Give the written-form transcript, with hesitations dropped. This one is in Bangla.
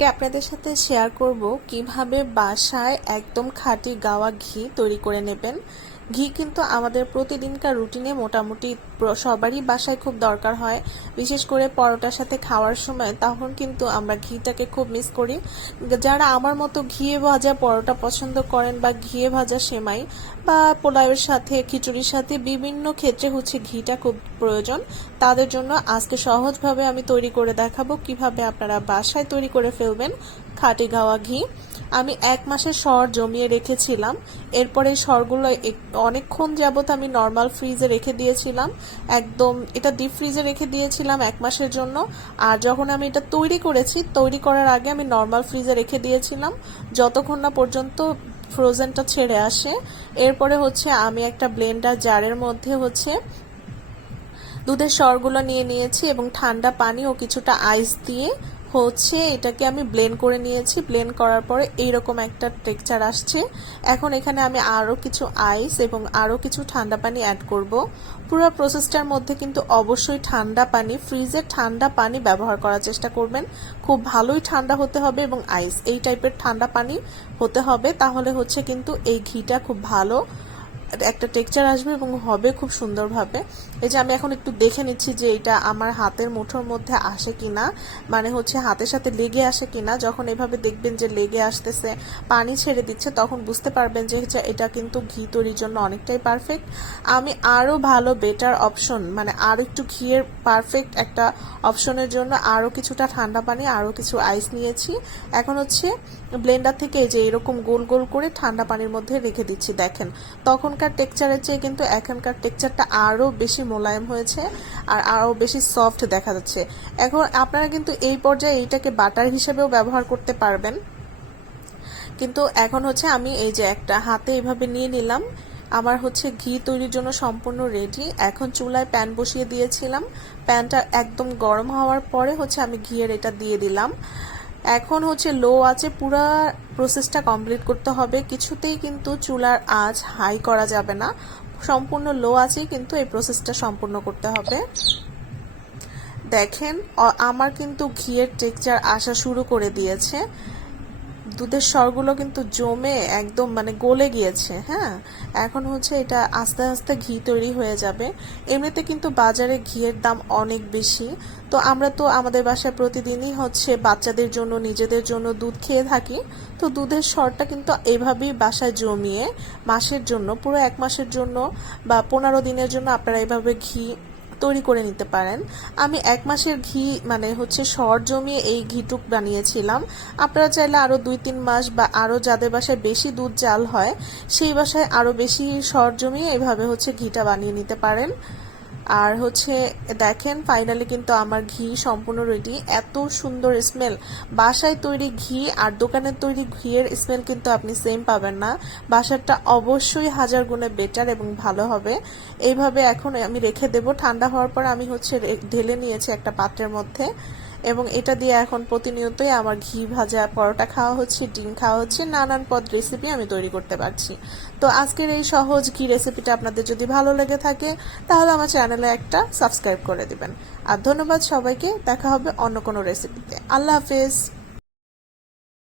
আজকে আপনাদের সাথে শেয়ার করব কিভাবে বাসায় একদম খাঁটি গাওয়া ঘি তৈরি করে নেবেন। ঘি কিন্তু আমাদের প্রতিদিনকার রুটিনে মোটামুটি সবারই বাসায় খুব দরকার হয়, বিশেষ করে পরোটার সাথে খাওয়ার সময়। তখন কিন্তু আমরা ঘিটাকে খুব মিস করি। যারা আমার মতো ঘিয়ে ভাজা পরোটা পছন্দ করেন বা ঘিয়ে ভাজা সেমাই বা পোলাওয়ের সাথে খিচুড়ির সাথে বিভিন্ন ক্ষেত্রে ঘিটা খুব প্রয়োজন, তাদের জন্য আজকে সহজভাবে আমি তৈরি করে দেখাবো কিভাবে আপনারা বাসায় তৈরি করে ফেলবেন খাঁটি গাওয়া ঘি। আমি 1 মাসের সর জমিয়ে রেখেছিলাম। এরপরে সরগুলো অনেকক্ষণ যাবত আমি নর্মাল ফ্রিজে রেখে দিয়েছিলাম। একদম এটা ডিপ ফ্রিজে রেখে দিয়েছিলাম 1 মাসের জন্য। আর যখন আমি এটা তৈরি করার আগে আমি নর্মাল ফ্রিজে রেখে দিয়েছিলাম যতক্ষণ না পর্যন্ত ফ্রোজেনটা ছেড়ে আসে। এরপরে আমি একটা ব্লেন্ডার জারের মধ্যে দুধের সরগুলো নিয়ে নিয়েছি এবং ঠান্ডা পানি ও কিছুটা আইস দিয়ে এটাকে আমি ব্লেন্ড করে নিয়েছি। ব্লেন্ড করার পরে এইরকম একটা টেক্সচার আসছে। এখন এখানে আমি আরও কিছু আইস এবং আরও কিছু ঠান্ডা পানি অ্যাড করব। পুরো প্রসেসটার মধ্যে কিন্তু অবশ্যই ঠান্ডা পানি, ফ্রিজের ঠান্ডা পানি ব্যবহার করার চেষ্টা করবেন। খুব ভালোই ঠান্ডা হতে হবে এবং আইস এই টাইপের ঠান্ডা পানি হতে হবে, তাহলে কিন্তু এই ঘিটা খুব ভালো একটা টেক্সচার আসবে এবং হবে খুব সুন্দরভাবে। এই যে আমি এখন একটু দেখে নিচ্ছি যে এটা আমার হাতের মুঠোর মধ্যে আসে কিনা, মানে হাতের সাথে লেগে আসে কিনা। যখন এভাবে দেখবেন যে লেগে আসতেছে, পানি ছেড়ে দিচ্ছে, তখন বুঝতে পারবেন যে এটা কিন্তু ঘি তৈরির জন্য অনেকটাই পারফেক্ট। আমি আরও ভালো বেটার অপশন, মানে আরও একটু ঘিয়ের পারফেক্ট একটা অপশনের জন্য আরও কিছুটা ঠান্ডা পানি, আরও কিছু আইস নিয়েছি। এখন ব্লেন্ডার থেকে এই যে এরকম গোল গোল করে ঠান্ডা পানির মধ্যে রেখে দিচ্ছি। দেখেন তখনকার টেক্সচারের চেয়ে কিন্তু এখনকার টেক্সচারটা আরও বেশি মোলায়েম হয়েছে আর আরও বেশি সফট দেখা যাচ্ছে। এখন আপনারা কিন্তু এই পর্যায়ে এইটাকে বাটার হিসেবেও ব্যবহার করতে পারবেন, কিন্তু এখন আমি এই যে একটা হাতে এভাবে নিয়ে নিলাম। আমার ঘি তৈরির জন্য সম্পূর্ণ রেডি। এখন চুলায় প্যান বসিয়ে দিয়েছিলাম। প্যানটা একদম গরম হওয়ার পরে আমি ঘিয়ের এটা দিয়ে দিলাম। এখন লো আছে, পুরো প্রসেসটা কমপ্লিট করতে হবে। কিছুতেই কিন্তু চুলার আঁচ হাই করা যাবে না, সম্পূর্ণ লো আছেই কিন্তু এই প্রসেসটা সম্পূর্ণ করতে হবে। দেখেন আমার কিন্তু ঘিয়ের টেক্সচার আসা শুরু করে দিয়েছে। দুধের সরগুলো কিন্তু জমে একদম মানে গলে গিয়েছে। হ্যাঁ, এখন এটা আস্তে আস্তে ঘি তৈরি হয়ে যাবে। এমনিতে কিন্তু বাজারে ঘিয়ের দাম অনেক বেশি, তো আমরা তো আমাদের বাসায় প্রতিদিনই বাচ্চাদের জন্য, নিজেদের জন্য দুধ খেয়ে থাকি। তো দুধের সরটা কিন্তু এইভাবেই বাসায় জমিয়ে মাসের জন্য, পুরো 1 মাসের জন্য বা 15 দিনের জন্য আপনারা এইভাবে ঘি তৈরি করে নিতে পারেন। আমি 1 মাসের ঘি মানে সর জমিয়ে এই ঘিটুক বানিয়েছিলাম। আপনারা চাইলে আরও 2-3 মাস বা আরও যাদের বাসায় বেশি দুধ জাল হয় সেই বাসায় আরও বেশি সর জমিয়ে এইভাবে ঘিটা বানিয়ে নিতে পারেন। আর দেখেন ফাইনালি কিন্তু আমার ঘি সম্পূর্ণ রেডি। এত সুন্দর স্মেল, বাসায় তৈরি ঘি আর দোকানের তৈরি ঘিয়ের স্মেল কিন্তু আপনি সেম পাবেন না। বাসারটা অবশ্যই 1000 গুণে বেটার এবং ভালো হবে। এইভাবে এখন আমি রেখে দেব। ঠান্ডা হওয়ার পর আমি ঢেলে নিয়েছি একটা পাত্রের মধ্যে এবং এটা দিয়ে এখন প্রতিনিয়তই আমার ঘি ভাজা পরোটা খাওয়া হচ্ছে, ডিম খাওয়া হচ্ছে, নানান পদ রেসিপি আমি তৈরি করতে পারছি। তো আজকের এই সহজ ঘি রেসিপিটা আপনাদের যদি ভালো লেগে থাকে তাহলে আমার চ্যানেলে একটা সাবস্ক্রাইব করে দিবেন। আর ধন্যবাদ সবাইকে। দেখা হবে অন্য কোনো রেসিপিতে। আল্লাহ হাফেজ।